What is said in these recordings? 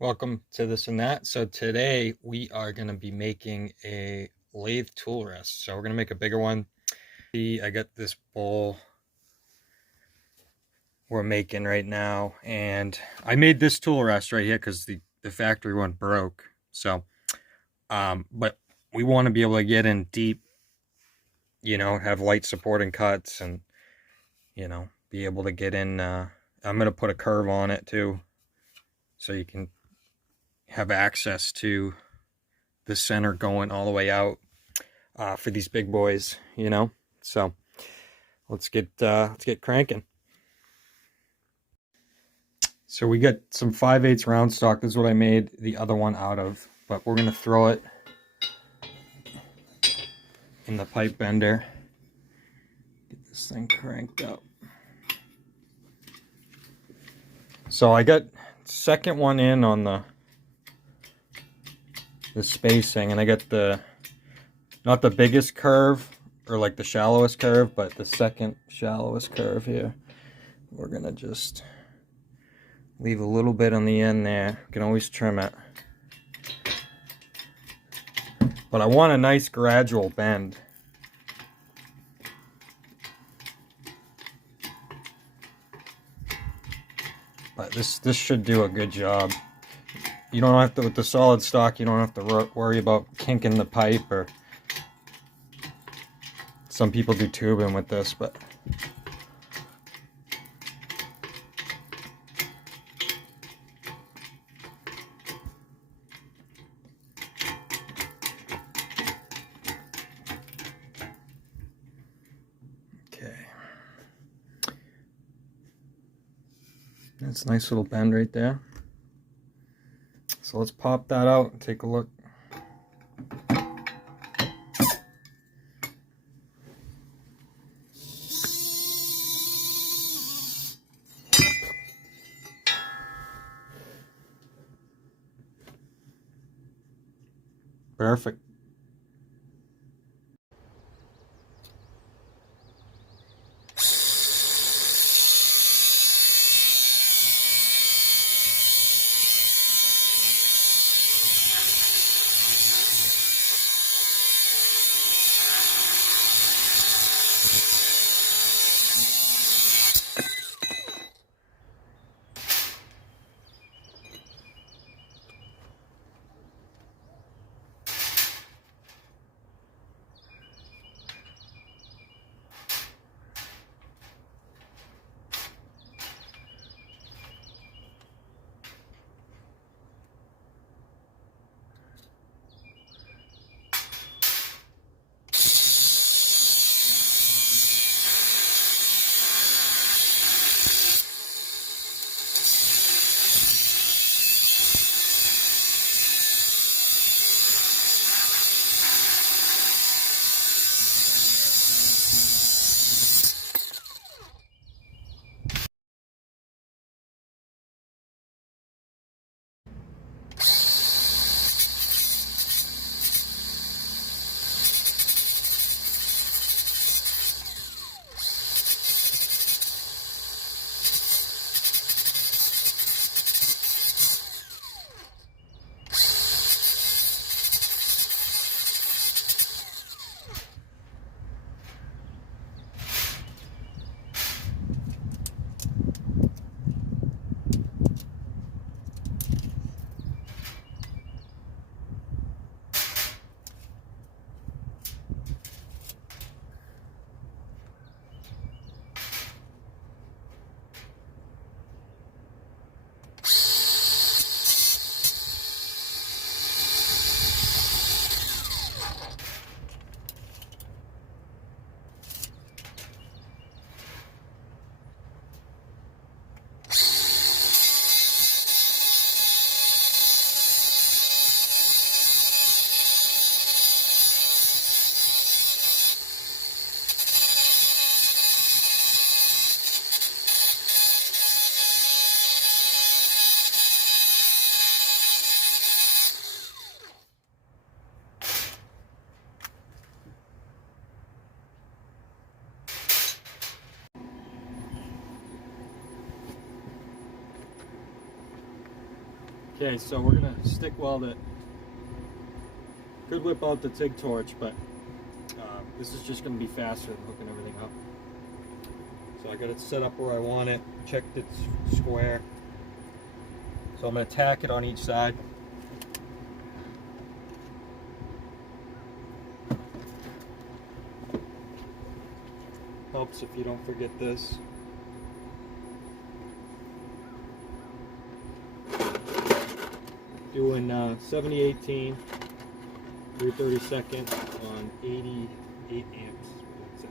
Welcome to This and That. So today we are going to be making a lathe tool rest. So we're going to make a bigger one. I got this bowl we're making right now, and I made this tool rest right here because the factory one broke. So, but we want to be able to get in deep, have light supporting cuts and, be able to get in. I'm going to put a curve on it too, so you can have access to the center going all the way out for these big boys. So let's get cranking. So we got some 5/8 round stock. This is what I made the other one out of, but we're gonna throw it in the pipe bender. Get this thing cranked up. So I got second one in on the spacing, and I got not the biggest curve or like the shallowest curve, but the second shallowest curve here. We're gonna just leave a little bit on the end there. You can always trim it. But I want a nice gradual bend. But this should do a good job. You don't have to, with the solid stock, you don't have to worry about kinking the pipe, or some people do tubing with this, but okay. That's a nice little bend right there. So let's pop that out and take a look. Perfect. Okay, so we're gonna stick weld it. Could whip out the TIG torch, but this is just gonna be faster than hooking everything up. So I got it set up where I want it, checked it's square. So I'm gonna tack it on each side. Helps if you don't forget this. Doing 70/18, 3/32 on 88 amps. That's it.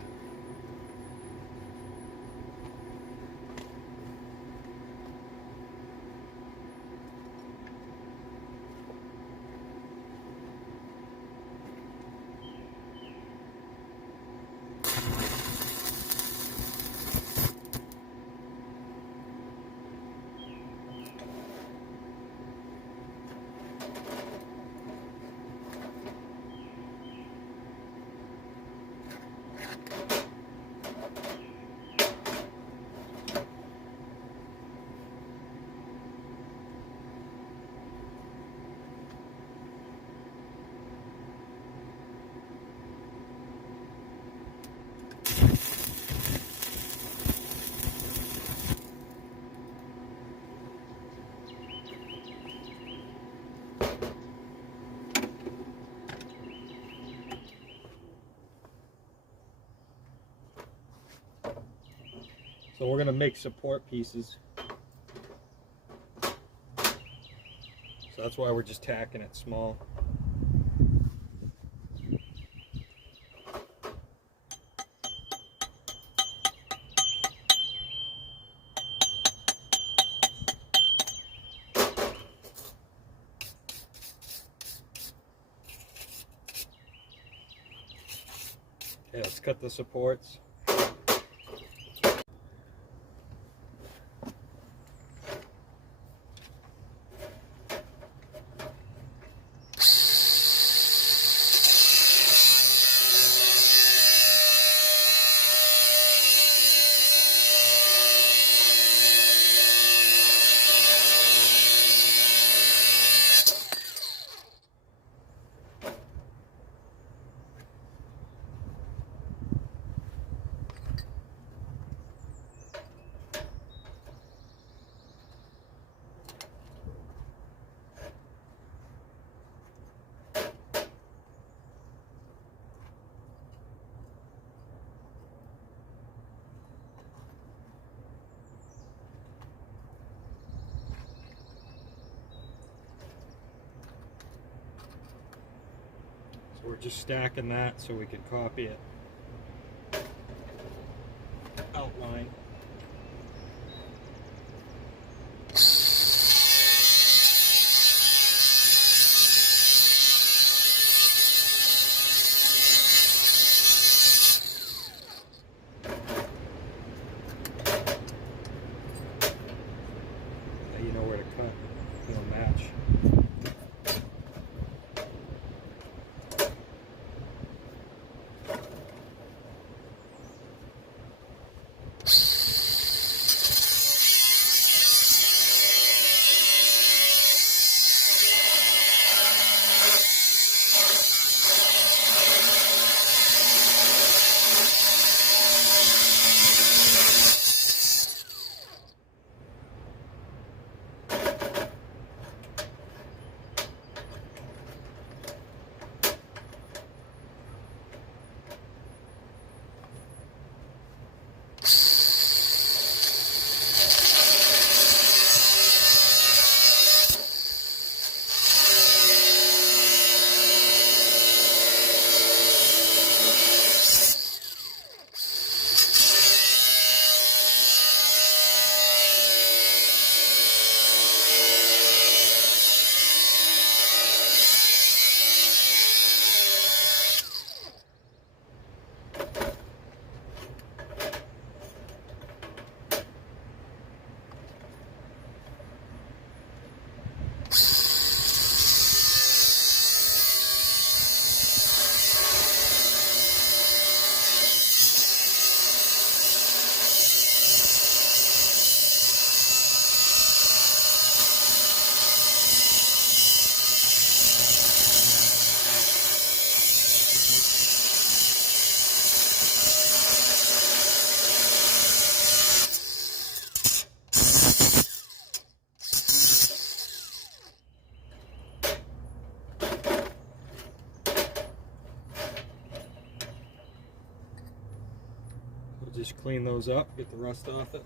So we're gonna make support pieces. So that's why we're just tacking it small. Okay, let's cut the supports. So we're just stacking that so we can copy it. Outline. Now you know where to cut. It'll match. just clean those up, get the rust off it.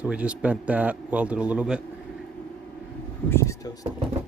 So we just bent that, welded a little bit. Ooh, she's toasted.